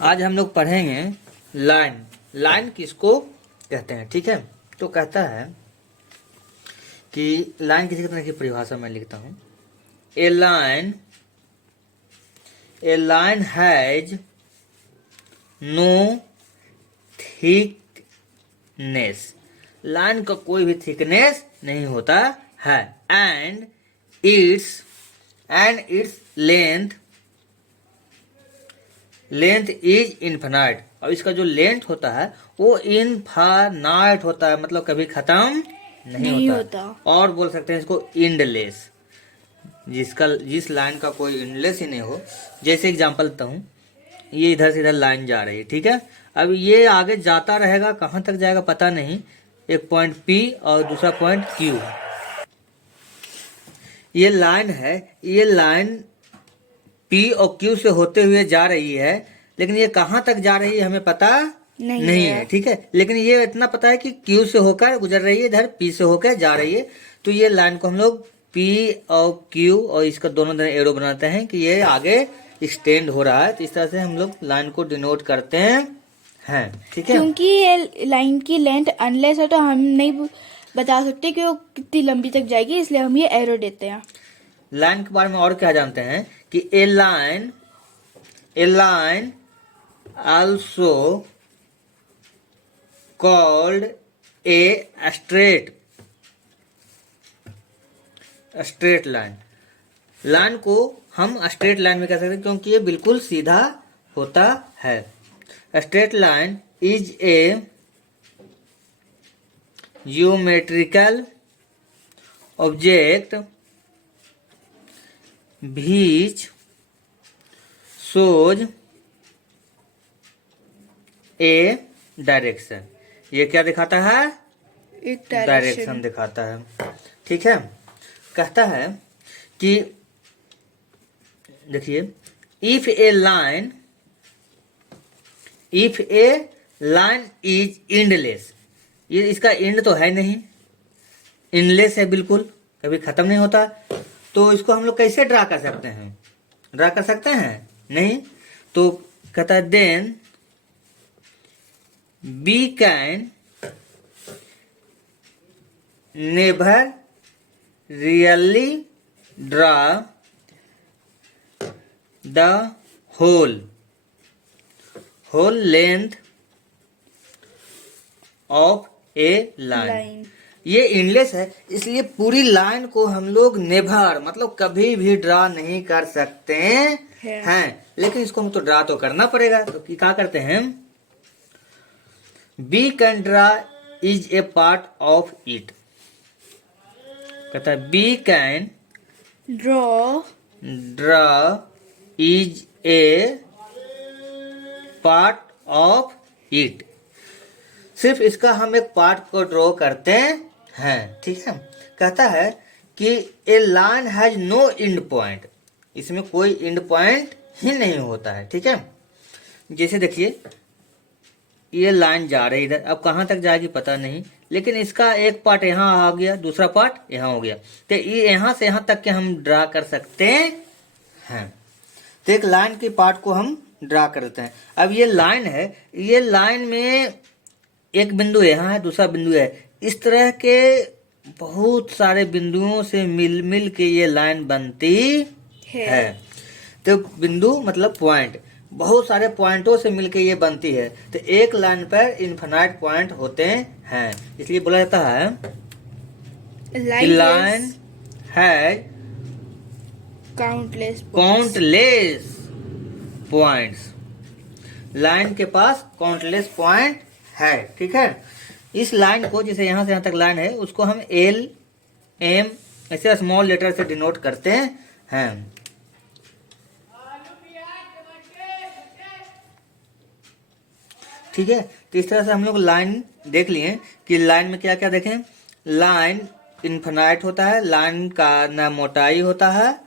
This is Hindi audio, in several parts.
आज हम लोग पढ़ेंगे लाइन। लाइन किसको कहते हैं, ठीक है। तो कहता है कि लाइन किसी तरह की परिभाषा मैं लिखता हूं। A line has no thickness. Line का कोई भी थिकनेस नहीं होता है। And its length is infinite. और इसका जो लेंथ होता है वो इनफाइनाइट होता है, मतलब कभी खत्म नहीं होता। और बोल सकते हैं इसको एंडलेस, जिस लाइन का कोई एंडलेस ही नहीं हो। जैसे एग्जांपल देता हूँ, ये इधर से इधर लाइन जा रही है, ठीक है। अब ये आगे जाता रहेगा, कहाँ तक जाएगा पता नहीं। एक पॉइंट P और दूसरा पॉइंट Q। ये लाइन है, ये लाइन P और Q से होते हुए जा रही है, लेकिन ये कहाँ तक जा रही है हमें पता नहीं है, ठीक है। लेकिन ये इतना पता है कि Q से होकर गुजर रही है, इधर P से होकर जा रही है। तो ये लाइन को हम लोग P और Q और इसका दोनों तरफ एरो बनाते हैं कि ये आगे एक्सटेंड हो रहा है। तो इस तरह से हम लोग लाइन को डिनोट करते हैं, ठीक है। क्योंकि ये लाइन की लेंथ अनलेस है तो हम नहीं बता सकते कि वो कितनी लंबी तक जाएगी, इसलिए हम ये एरो देते हैं। लाइन के बारे में और क्या जानते हैं कि a line also called a straight line. Line को हम स्ट्रेट लाइन में कह सकते हैं क्योंकि ये बिल्कुल सीधा होता है। Straight line is a geometrical object which shows A direction. ये क्या दिखाता है? एक डायरेक्शन दिखाता है, ठीक है। कहता है कि देखिए, if A line is endless. ये इसका एंड तो है नहीं, एंडलेस है, बिल्कुल कभी खत्म नहीं होता। तो इसको हम लोग कैसे ड्रा कर सकते हैं? ड्रा कर सकते हैं नहीं। तो कहता है then we can never really draw the whole length of a line. ये एंडलेस है, इसलिए पूरी लाइन को हम लोग नेवर मतलब कभी भी ड्रा नहीं कर सकते हैं। लेकिन इसको हम तो ड्रा तो करना पड़ेगा। तो क्या करते हैं? We can draw is a part of it. कहता है we can draw is a part of it. सिर्फ इसका हम एक पार्ट को ड्रॉ करते हैं, ठीक है। कहता है कि a line has no end point. इसमें कोई एंड पॉइंट ही नहीं होता है, ठीक है। जैसे देखिए, ये लाइन जा रही है इधर, अब कहाँ तक जाएगी पता नहीं, लेकिन इसका एक पार्ट यहाँ आ गया, दूसरा पार्ट यहाँ हो गया। तो ये यहाँ से यहाँ तक के हम ड्रा कर सकते हैं। तो एक लाइन के पार्ट को हम ड्रा करते हैं। अब ये लाइन है, ये लाइन में एक बिंदु यहाँ है, दूसरा बिंदु है। इस तरह के बहुत सारे बिंदुओं से मिल के ये लाइन बनती है। तो बिंदु मतलब पॉइंट, बहुत सारे पॉइंटों से मिलके ये बनती है। तो एक लाइन पर इनफाइनाइट पॉइंट होते हैं, इसलिए बोला जाता है line has countless points. Line के पास काउंटलेस पॉइंट है, ठीक है। इस लाइन को, जैसे यहाँ से यहाँ तक लाइन है, उसको हम एल एम ऐसे स्मॉल लेटर से डिनोट करते हैं। ठीक है। तो इस तरह से हम लोग लाइन देख लिए कि लाइन में क्या क्या देखें। लाइन इनफाइनाइट होता है, लाइन का ना मोटाई होता है,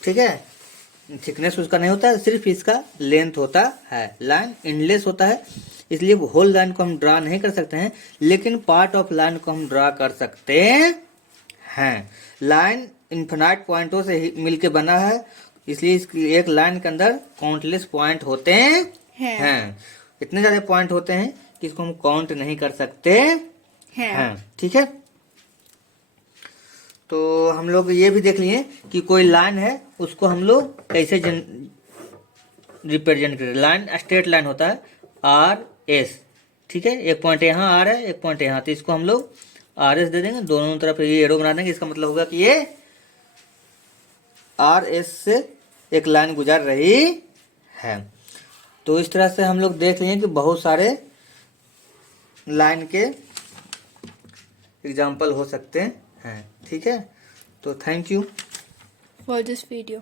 ठीक है, थिकनेस उसका नहीं होता है, सिर्फ इसका लेंथ होता है। लाइन एंडलेस होता है, इसलिए होल लाइन को हम ड्रा नहीं कर सकते हैं, लेकिन पार्ट ऑफ लाइन को हम ड्रा कर सकते हैं। लाइन इनफाइनाइट पॉइंटों से मिलके बना है, इसलिए इसकी एक लाइन के अंदर काउंटलेस पॉइंट होते हैं। इतने ज्यादा पॉइंट होते हैं कि इसको हम काउंट नहीं कर सकते हैं। ठीक है, तो हम लोग ये भी देख लिए कि कोई लाइन है उसको हम लोग कैसे रिप्रेजेंट करें। लाइन स्ट्रेट लाइन होता है RS, ठीक है, एक पॉइंट यहाँ R है, एक पॉइंट यहाँ, तो इसको हम लोग RS दे देंगे, दोनों तरफ ये एरो बना देंगे। इसका मतलब होगा कि ये RS से एक लाइन गुजर रही है। तो इस तरह से हम लोग देख लिए कि बहुत सारे लाइन के एग्जाम्पल हो सकते हैं। ठीक है, तो thank you for this video.